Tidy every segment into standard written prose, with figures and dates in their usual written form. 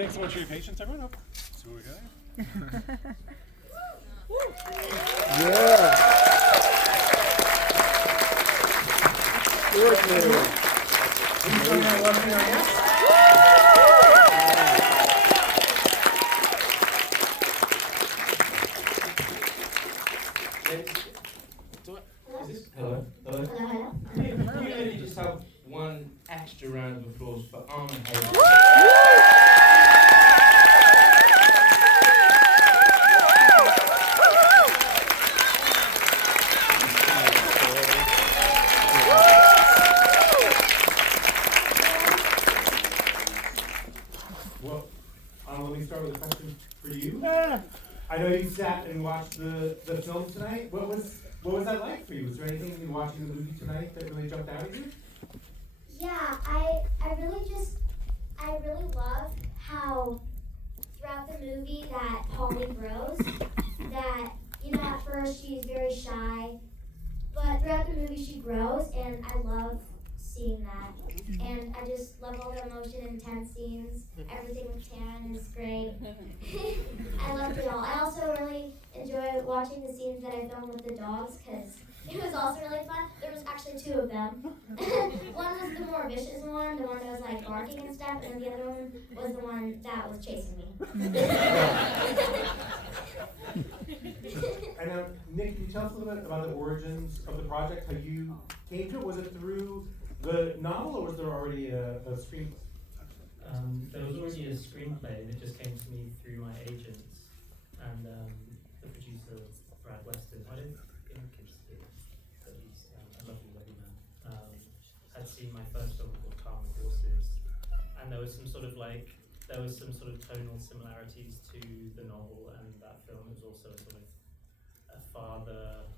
Thanks so much for your patience, everyone. Up. So we go. Yeah. Good, man. Hello. Hello. Can we maybe just have one extra round of applause for Arm and Heger? Well, let me start with a question for you. I know you sat and watched the film tonight. What was that like for you? Was there anything in watching the movie tonight that really jumped out at you? Yeah, I really love how throughout the movie that Polly grows. That, at first she's very shy, but throughout the movie she grows, and I love seeing that. And I just love all the emotion, intense scenes. Everything with Taron is great. I loved it all. I also really enjoy watching the scenes that I filmed with the dogs, because it was also really fun. There was actually two of them. One was the more vicious one, the one that was like barking and stuff, and then the other one was the one that was chasing me. And Nick, can you tell us a little bit about the origins of the project? How you came to it? Was it through the novel, or was there already a screenplay? There was already a screenplay, and it just came to me through my agents and the producer, Brad Weston. I don't think it's but he's a lovely lady man. Had seen my first film called Calm the Horses, and there was some sort of tonal similarities to the novel and that film. It was also a sort of a father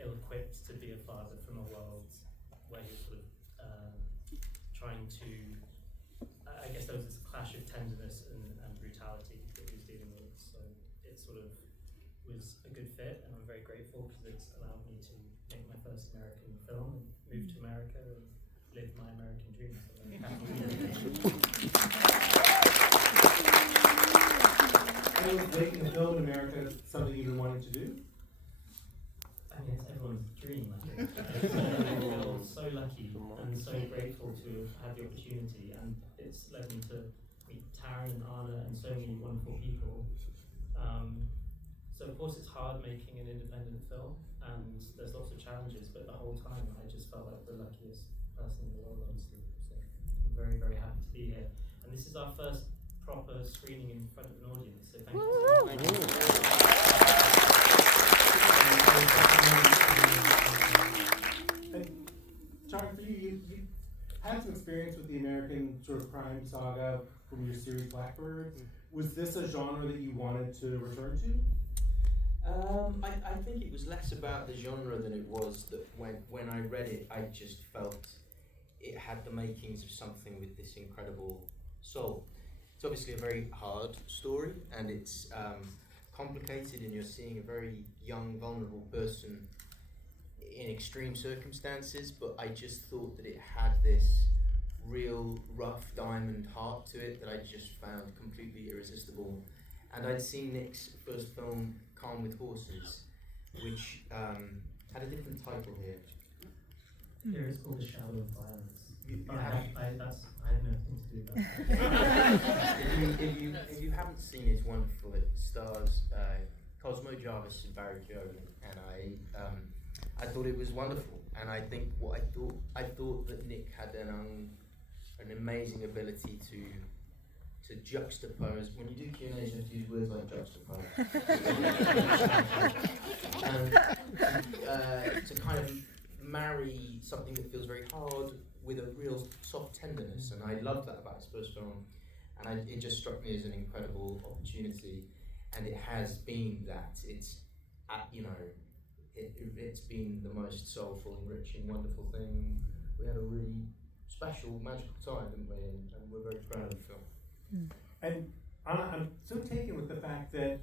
ill-equipped to be a father from a world where he was sort of trying to, I guess there was this clash of tenderness and brutality that he was dealing with, so it sort of was a good fit, and I'm very grateful because it's allowed me to make my first American film and move to America and live my American dream. So I'm happy. And was making a film in America something you've been wanting to do? I mean, it's everyone's dream, I think. I feel so lucky and so grateful to have had the opportunity, and it's led me to meet Taron and Anna and so many wonderful people. So of course it's hard making an independent film, and there's lots of challenges, but the whole time I just felt like the luckiest person in the world, honestly. So I'm very, very happy to be here. And this is our first proper screening in front of an audience, so thank you so much. And Taron, for you had some experience with the American sort of crime saga from your series Blackbird. Was this a genre that you wanted to return to? I think it was less about the genre than it was that when I read it, I just felt it had the makings of something with this incredible soul. It's obviously a very hard story, and it's complicated, and you're seeing a very young, vulnerable person in extreme circumstances, but I just thought that it had this real rough diamond heart to it that I just found completely irresistible. And I'd seen Nick's first film, Calm with Horses, which had a different title here. Here it's called The Shadow of Violence. I have nothing to do with that. if you haven't seen it, it's wonderful. It stars Cosmo Jarvis and Barry Keoghan, and I thought it was wonderful. And I think I thought that Nick had an amazing ability to juxtapose. When you do Q&As, you have to use words like juxtapose. And to kind of marry something that feels very hard with a real soft tenderness, and I love that about his first film, and it just struck me as an incredible opportunity, and it has been that. It's it's been the most soulful, enriching, wonderful thing. We had a really special, magical time, didn't we? And we're very proud of the film. And I'm so taken with the fact that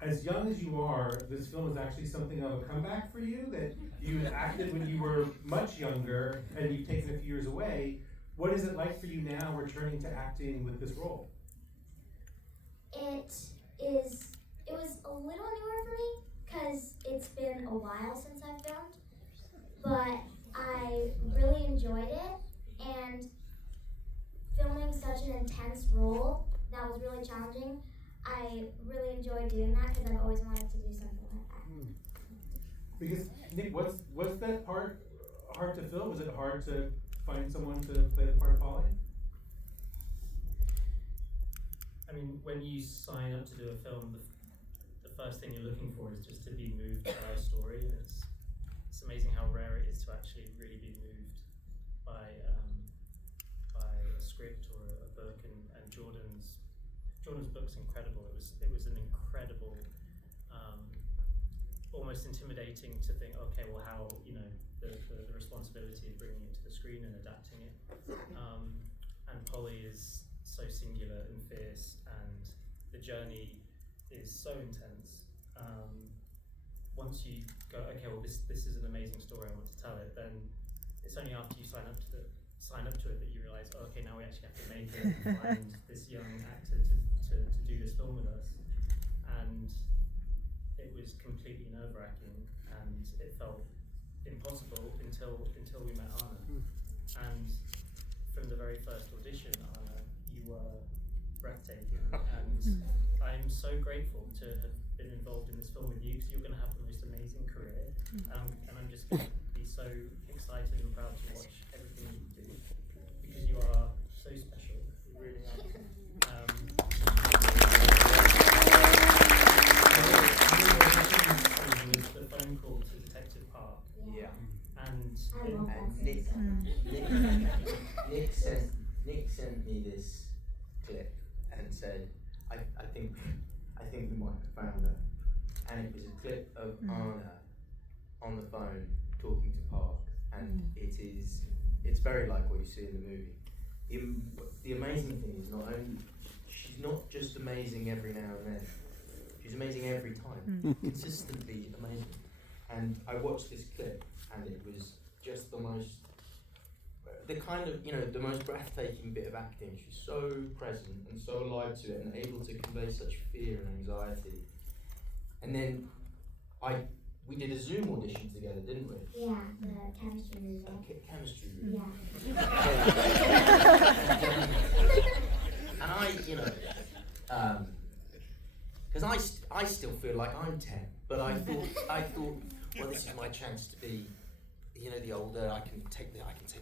as young as you are, this film is actually something of a comeback for you, that you had acted when you were much younger and you've taken a few years away. What is it like for you now returning to acting with this role? it was a little newer for me because it's been a while since I've filmed, but I really enjoyed it, and filming such an intense role that was really challenging, I really enjoyed doing that because I've always wanted to do something like that. Because Nick, was that part hard to film? Was it hard to find someone to play the part of Polly? I mean, when you sign up to do a film, the first thing you're looking for is just to be moved by a story, and it's amazing how rare it is to actually really be moved by a script or a book. And Jordan's book's incredible. It was an incredible, almost intimidating to think, okay, well, how, you know, the responsibility of bringing it to the screen and adapting it. And Polly is so singular and fierce, and the journey is so intense. Once you go, okay, well, this is an amazing story, I want to tell it, then it's only after you sign up to it that you realise, oh, okay, now we actually have to make it and find this young actor to do this film with us. And it was completely nerve-wracking, and it felt impossible until we met Anna. And from the very first audition, Anna, you were breathtaking, and I'm so grateful to have been involved in this film with you, because you're going to have the most amazing career, and I'm just going to be so excited and proud to watch everything you do, because you are so special. You really are. The phone call to Detective Park. Yeah. And Nick sent me this clip and said, I think we might have found her. And it was a clip of Anna on the phone talking to Park, and it's very like what you see in the movie. The amazing thing is, not only she's not just amazing every now and then, she's amazing every time, consistently amazing. And I watched this clip, and it was just the most breathtaking bit of acting. She's so present and so alive to it, and able to convey such fear and anxiety. And then we did a Zoom audition together, didn't we? Yeah, the chemistry room. Chemistry room. Yeah. And because I still feel like I'm 10, but I thought, well, this is my chance to be, the older. I can take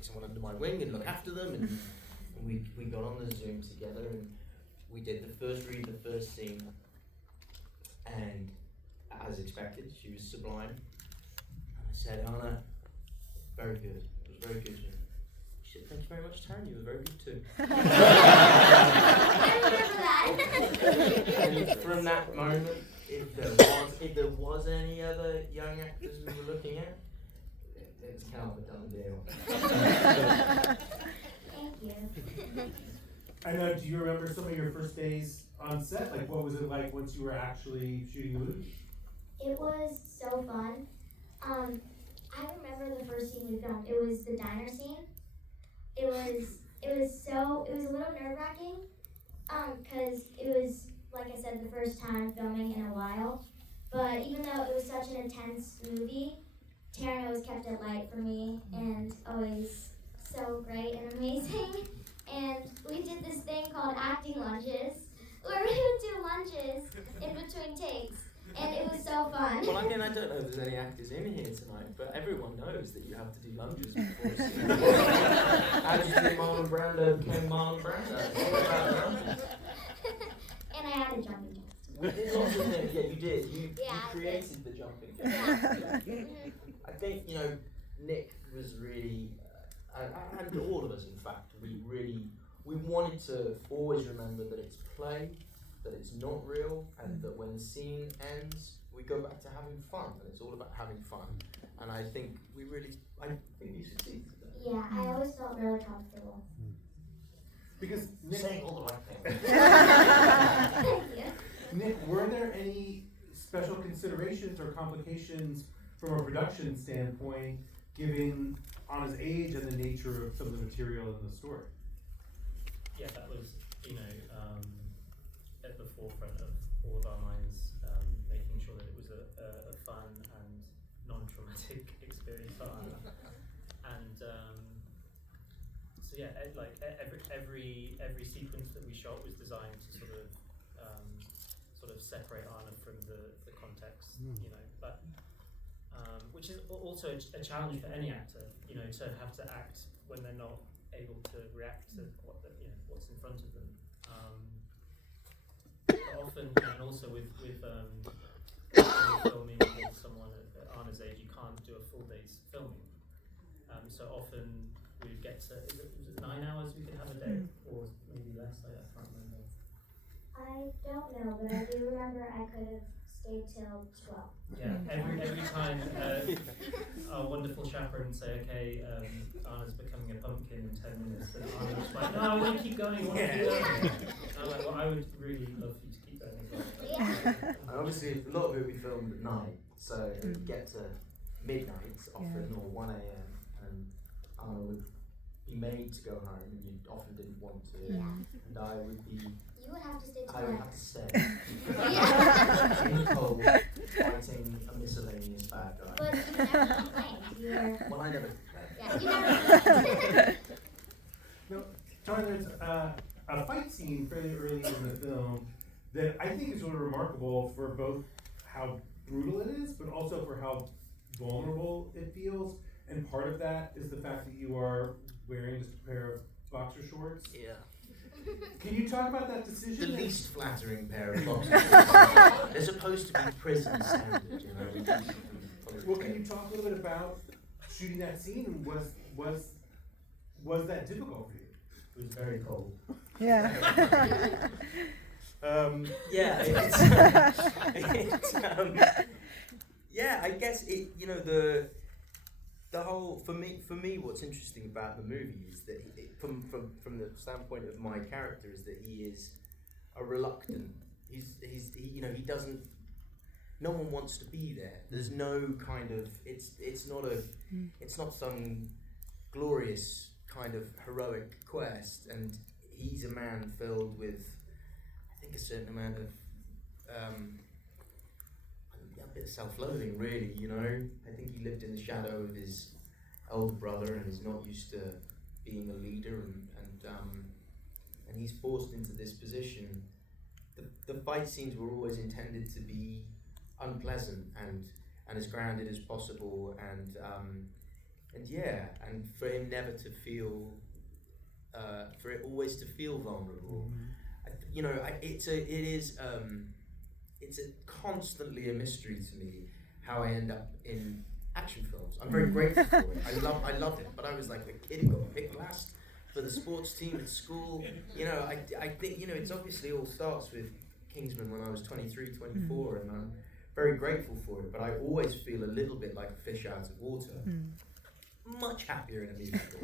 someone under my wing and look after them, and we got on the Zoom together, and we did the first read, the first scene, and as expected, she was sublime. And I said, Anna, very good. It was very good. She said, thank you very much, Taron. You were very good too. I remember that. And from that moment, if there was any other young actors we were looking at, it's kind of a done deal. Thank you. And do you remember some of your first days on set? Like, what was it like once you were actually shooting the movie? It was so fun. I remember the first scene we filmed. It was the diner scene. It was a little nerve-wracking, because it was, like I said, the first time filming in a while. But even though it was such an intense movie, Taron always kept it light for me, and always so great and amazing. And we did this thing called acting lunges, where we would do lunges in between takes, and it was so fun. Well, I mean, I don't know if there's any actors in here tonight, but everyone knows that you have to do lunges before a scene. How did you think Marlon Brando became Marlon Brando? All about lunges. And I had a jumping jack. We did lots of things. Yeah, you did. You created the jumping jack. Yeah. I think, Nick was really, and all of us, in fact, we wanted to always remember that it's play, that it's not real, and that when the scene ends, we go back to having fun, and it's all about having fun. And I think we succeeded. Yeah, I always felt really comfortable. Because Nick, Saying all the right things. Thank you. Nick, were there any special considerations or complications from a production standpoint, given Anna's age and the nature of some of the material in the story? Yeah, that was, at the forefront of all of traumatic experience for Anna. And so yeah, every sequence that we shot was designed to sort of separate Anna from the context, you know. But which is also a challenge for any actor, you know, to have to act when they're not able to react to what's in front of them. But often, and also with filming with someone at Anna's age, you can't do a full day's filming. So often we would get to, was it 9 hours we could have a day, or maybe less, I can't remember. I don't know, but I do remember I could have stayed till 12. Yeah, every time our wonderful chaperone would say, okay, Anna's becoming a pumpkin in 10 minutes, and Anna was like, no, I want to keep going, I want to keep going. And I'm like, well, I would really love for you to keep going as well. Yeah. And obviously, a lot of it we filmed at night, so we'd get to midnight often, or 1 a.m, and Anna would be made to go home, and you often didn't want to, and I would be. You would have to stay till I would 11. have to stay Yeah. in the cold, fighting a miscellaneous bad guy. But you never complained. You were. Well, I never. Yeah, you never. No, Taron, there's a fight scene fairly early in the film that I think is really remarkable for both how brutal it is, but also for how vulnerable it feels. And part of that is the fact that you are wearing just a pair of boxer shorts. Yeah. Can you talk about that decision? The least flattering pair of boxers. They're supposed to be prison standard, you know. Well, can you talk a little bit about shooting that scene? And was that difficult for you? It was very cold. Yeah. Yeah, yeah, I guess it. You know, the whole for me, what's interesting about the movie is that from the standpoint of my character is that he is a reluctant. He he doesn't. No one wants to be there. There's no kind of. It's not some glorious kind of heroic quest, and he's a man filled with, I think, a certain amount of a bit of self-loathing, really. You know, I think he lived in the shadow of his older brother and is not used to being a leader, and he's forced into this position. The fight scenes were always intended to be unpleasant and as grounded as possible, and for him never to feel, for it always to feel vulnerable. It's constantly a mystery to me how I end up in action films. I'm very grateful for it. I loved it, but I was like a kid who got picked last for the sports team at school. I think it's obviously all starts with Kingsman when I was 23, 24, and I'm very grateful for it. But I always feel a little bit like a fish out of water. Much happier in a musical.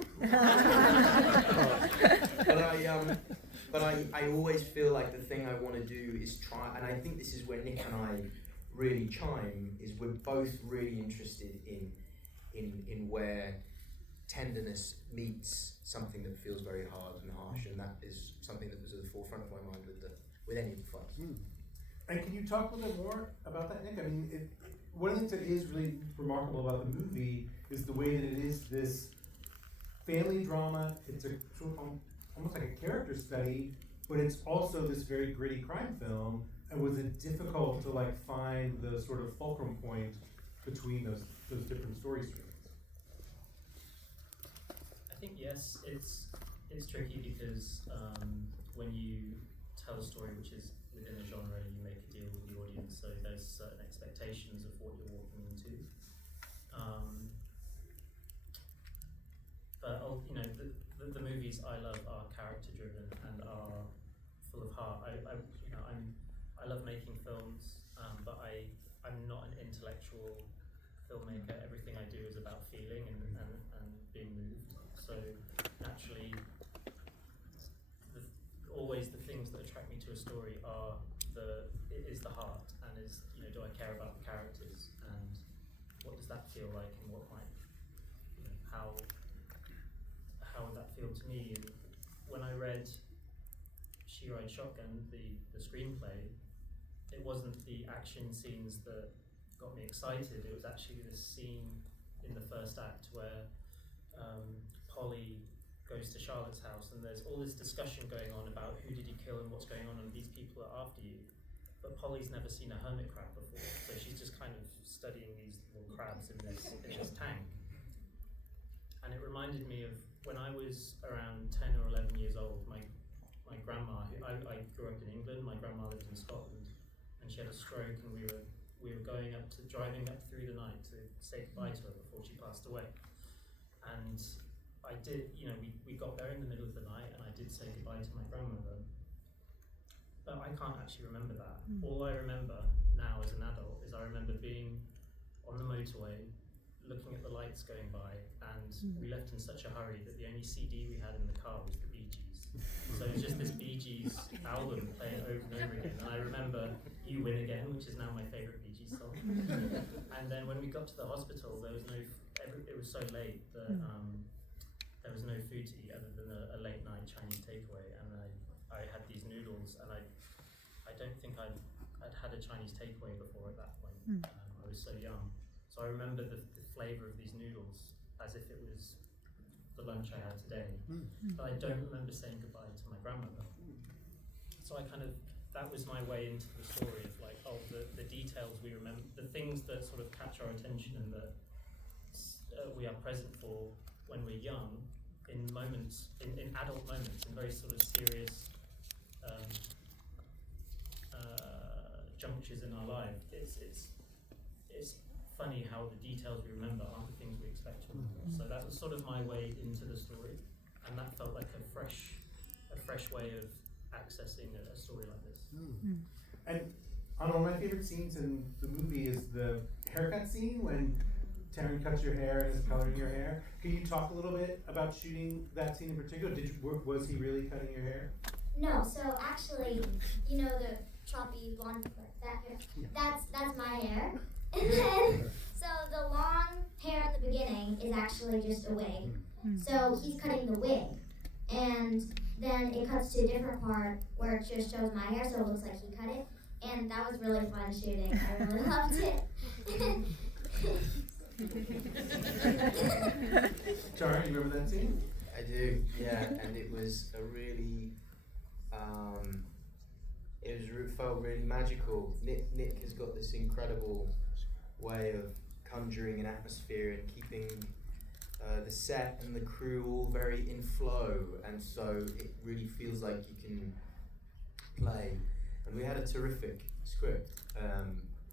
But I always feel like the thing I want to do is try, and I think this is where Nick and I really chime, is we're both really interested in where tenderness meets something that feels very hard and harsh, and that is something that was at the forefront of my mind with any of the fights. And can you talk a little bit more about that, Nick? I mean, one of the things that is really remarkable about the movie is the way that it is this family drama. It's a sort of almost like a character study, but it's also this very gritty crime film. And was it difficult to find the sort of fulcrum point between those different story streams? I think yes, it's tricky because when you tell a story which is within a genre, you make a deal with the audience, so there's certain expectations of what you're walking into. But the movies I love are character driven and are full of heart. I love making films, but I'm not an intellectual filmmaker. Everything I do is about feeling and being moved. So naturally, always the things that attract me to a story is the heart, and do I care about the characters, and what does that feel like, and what might, how would that feel to me? And when I read She Rides Shotgun, the screenplay, it wasn't the action scenes that got me excited, it was actually this scene in the first act where Polly goes to Charlotte's house and there's all this discussion going on about who did you kill and what's going on and these people are after you. But Polly's never seen a hermit crab before, so she's just kind of studying these little crabs in this tank. And it reminded me of when I was around 10 or 11 years old, my grandma, I grew up in England, my grandma lived in Scotland, and she had a stroke and we were driving up through the night to say goodbye to her before she passed away. And I did, we got there in the middle of the night and I did say goodbye to my grandmother. But I can't actually remember that. All I remember now as an adult is I remember being on the motorway, looking at the lights going by, and we left in such a hurry that the only CD we had in the car was the Bee Gees. So it was just this Bee Gees album playing over and over again. And I remember You Win Again, which is now my favourite Bee Gees song. And then when we got to the hospital, there was it was so late that there was no food to eat other than a late night Chinese takeaway. And I had these noodles, and I don't think I'd had a Chinese takeaway before at that point. I was so young. So I remember the flavour of these noodles as if it was the lunch I had today. But I don't remember saying goodbye to my grandmother. So that was my way into the story of like, the details we remember, the things that sort of catch our attention and that we are present for when we're young, in moments, in adult moments, in very sort of serious junctures in our life. It's funny how the details we remember aren't the things we expect to remember. So that was sort of my way into the story, and that felt like a fresh way of accessing a story like this. And one of my favorite scenes in the movie is the haircut scene when Taron cuts your hair and is coloring your hair. Can you talk a little bit about shooting that scene in particular? Was he really cutting your hair? No, so actually, the choppy blonde hair, that's my hair. And then, so the long hair in the beginning is actually just a wig. So he's cutting the wig. And then it cuts to a different part where it just shows my hair, so it looks like he cut it. And that was really fun shooting. I really loved it. Taron, you remember that scene? I do, yeah, and it was a really, felt really magical. Nick has got this incredible way of conjuring an atmosphere and keeping the set and the crew all very in flow, and so it really feels like you can play. And we had a terrific script,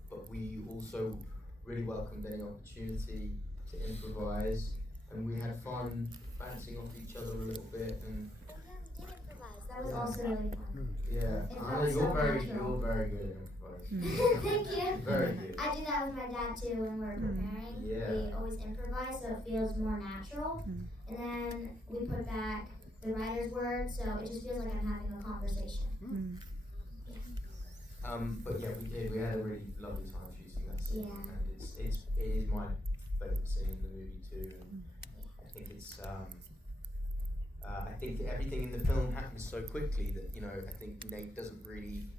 but we also really welcomed any opportunity to improvise, and we had fun bouncing off each other a little bit. And Oh yeah, we did improvise. That was also really fun. yeah, It I know felt so you're very good at improvising. Thank you. Very good. I do that with my dad too when we're preparing. Yeah. We always improvise so it feels more natural. And then we put back the writer's words so it just feels like I'm having a conversation. But yeah, we did. We had a really lovely time shooting that scene, Yeah. and it is my favourite scene in the movie too. And I think it's I think everything in the film happens so quickly that I think Nate hasn't really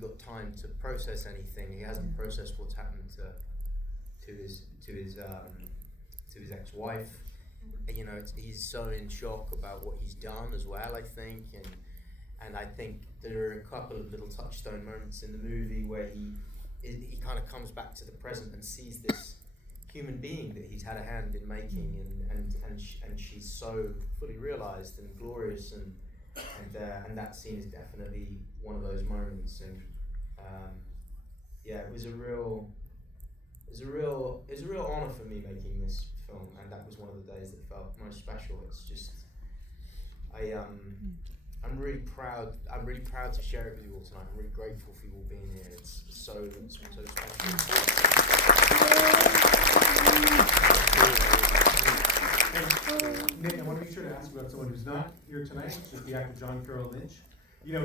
got time to process anything. He hasn't processed what's happened to his ex-wife. And, he's so in shock about what he's done as well, I think, and I think there are a couple of little touchstone moments in the movie where he kind of comes back to the present and sees this human being that he's had a hand in making, and she's so fully realized and glorious, and that scene is definitely one of those moments. And it was a real honor for me making this film, and that was one of the days that felt most special. It's just I'm really proud to share it with you all tonight. I'm really grateful for you all being here. It's so special. And Nick, I want to be sure to ask about someone who's not here tonight, which is the actor John Carroll Lynch.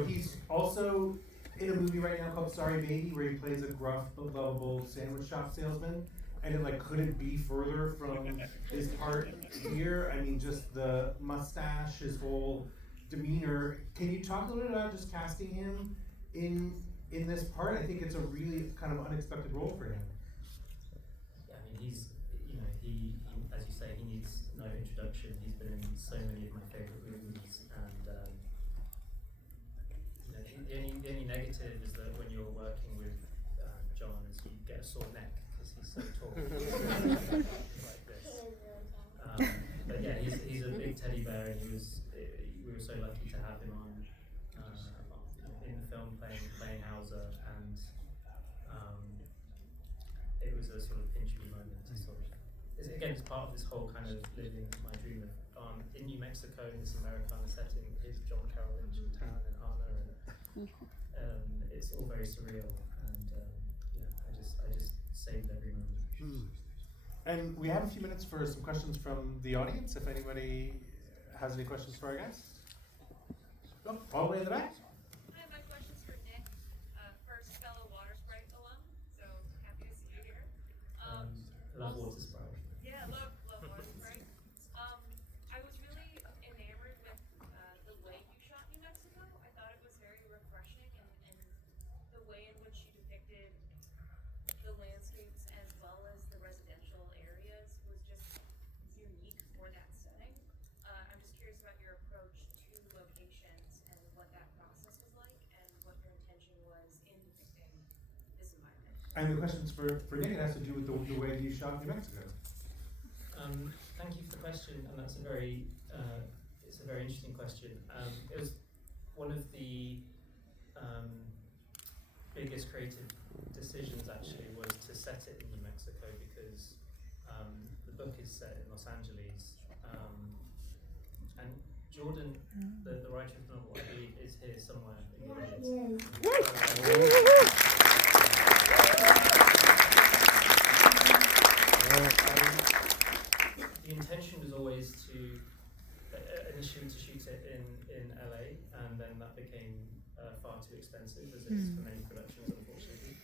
He's also in a movie right now called Sorry Baby, where he plays a gruff but lovable sandwich shop salesman. And it couldn't be further from his part here. I mean, just the mustache, his whole demeanor. Can you talk a little bit about just casting him in this part? I think it's a really kind of unexpected role for him. he's, as you say, he needs no introduction. He's been in so many of my favourite movies, and the only negative is that when you're working with John, is you get a sore neck because he's so tall. Like this. But yeah, he's a big teddy bear, and we were so lucky to have him on in the film playing Hauser, and it was a sort of pinch me moment to sort of. It's part of this whole kind of living my dream of in New Mexico in this Americana setting. Here's John Carroll and Taron and Anna, and it's all very surreal. And I just saved every moment. And we have a few minutes for some questions from the audience. If anybody has any questions for our guests, all the way in the back. My question's for Nick, first fellow Water Sprite alum. So happy to see you here. Love Water Sprite. Yeah, love Water Sprite. I was really enamored with the way you shot New Mexico. I thought it was very refreshing, and the way in which you depicted the landscapes as well as the residential areas was just unique for that setting. I'm just curious about your approach to locations and what that process was like, and what your intention was in depicting this environment. And the questions for Nick, it has to do with the way you shot New Mexico. Thank you for the question, and that's a very interesting question. It was one of the biggest creative decisions actually was to set it in New Mexico, because the book is set in Los Angeles, and Jordan, the writer of the novel, I believe, is here somewhere in the audience. The intention was always to initially to shoot it in LA, and then that became far too expensive, as it is for many productions, unfortunately.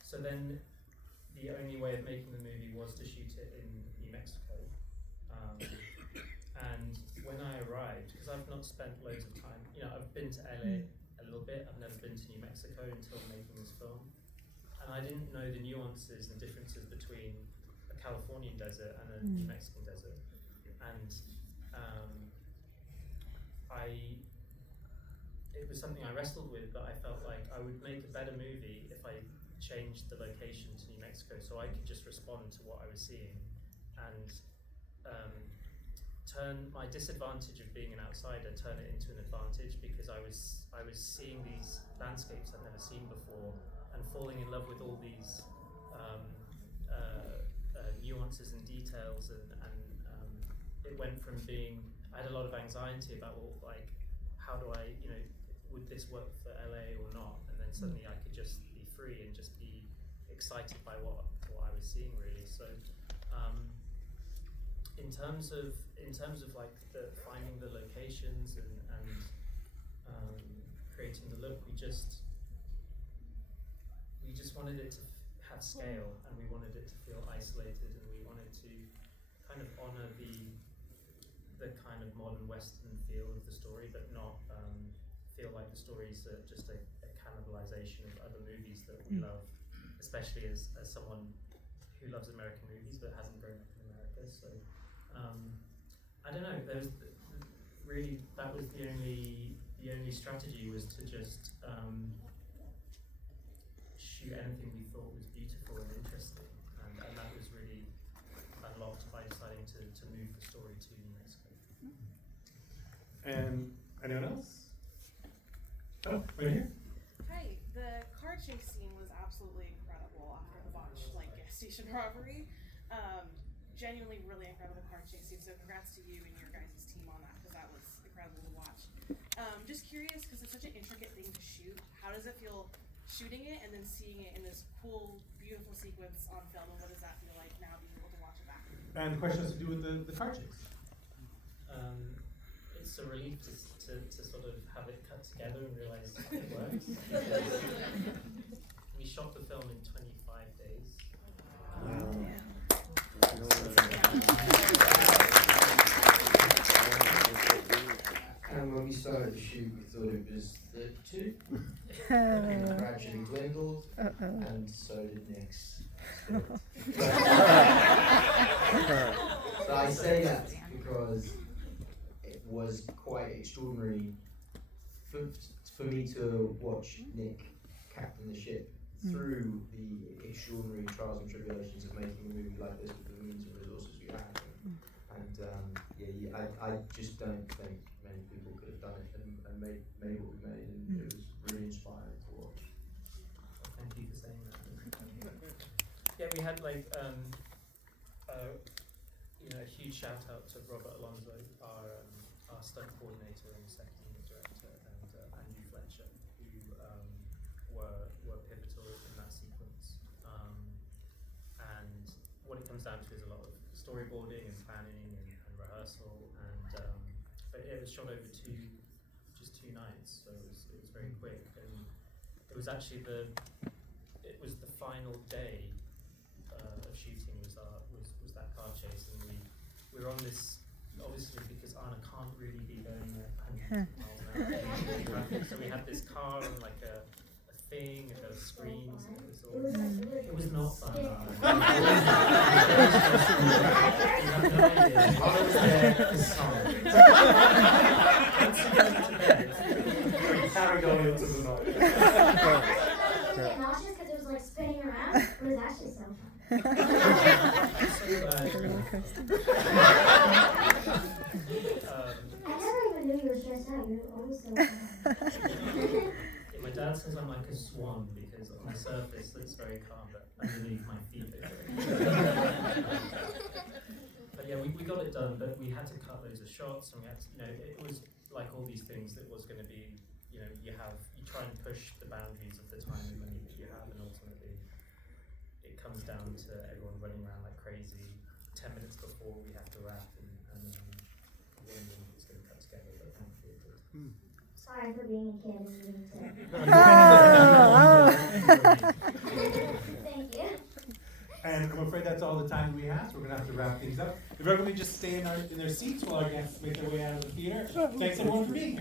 So then the only way of making the movie was to shoot it in New Mexico. And when I arrived, because I've not spent loads of time, I've been to LA a little bit, I've never been to New Mexico until making this film. And I didn't know the nuances and differences between a Californian desert and a New Mexican desert. And it was something I wrestled with, but I felt like I would make a better movie if I changed the location to New Mexico, so I could just respond to what I was seeing and turn my disadvantage of being an outsider, turn it into an advantage, because I was seeing these landscapes I'd never seen before and falling in love with all these nuances and details, and it went from being, I had a lot of anxiety about, how do I, would this work for LA or not? And then suddenly I could just be free and just be excited by what I was seeing, really. So in terms of like finding the locations and creating the look, we just wanted it to have scale, and we wanted it to feel isolated, and we wanted to kind of honor the kind of modern Western feel of the story, but not feel like the story is just a cannibalization of other movies that we love, especially as someone who loves American movies but hasn't grown up in America. So I don't know. That was the only strategy, was to just shoot anything we thought was beautiful and interesting, and that was really unlocked by deciding to move the story to New Mexico. And anyone else? Oh, right here. Hi, the car chase scene was absolutely incredible after the botched gas station robbery. Genuinely really incredible car chase scene, so congrats to you and your guys' team on that, because that was incredible to watch. Just curious, because it's such an intricate thing to shoot, how does it feel shooting it and then seeing it in this cool, beautiful sequence on film, and what does that feel like now being able to watch it back? And the question has to do with the car chase. It's a relief to sort of have it cut together and realize it works. We shot the film in 25 days. And when we started the shoot, we thought it was 32, and it gradually dwindled, and so did Nick's. But I say that because it was quite extraordinary for me to watch Nick captain the ship through the extraordinary trials and tribulations of making a movie like this with the means and resources we had. I just don't think many people could have done it and made what we made, and it was really inspiring to watch. Thank you for saying that. Yeah, we had like a huge shout out to Robert Alonso, our stunt coordinator and second unit director, and you Fletcher, who were pivotal in that sequence. And what it comes down to is a lot of storyboarding and planning and rehearsal, but it was shot over just two nights, so it was very quick, and it was actually the final day of shooting was that car chase, and we were on this, obviously because Anna can't really be going at 100 miles an hour, so we had this car and like a thing and there were screens, and it was not fun. Carried on into the night. I was nauseous because it was like spinning around, but it was actually so fun. I never even knew you were stressed out. You were always so fun. My dad says I'm like a swan because on the surface it's very calm, but underneath my feet it's very But yeah, we got it done, but we had to cut loads of shots, and we had to, it was like all these things that was going to be, you try and push the boundaries of the time and money that you have, and ultimately it comes down to everyone running around like crazy 10 minutes before we have to wrap, and wondering if it's going to cut together, but thankfully it did. Sorry for being a kid and needing to. Thank you. And I'm afraid that's all the time we have, so we're going to have to wrap things up. If everybody just stay in their seats while our guests make their way out of the theater. Thanks everyone for being here.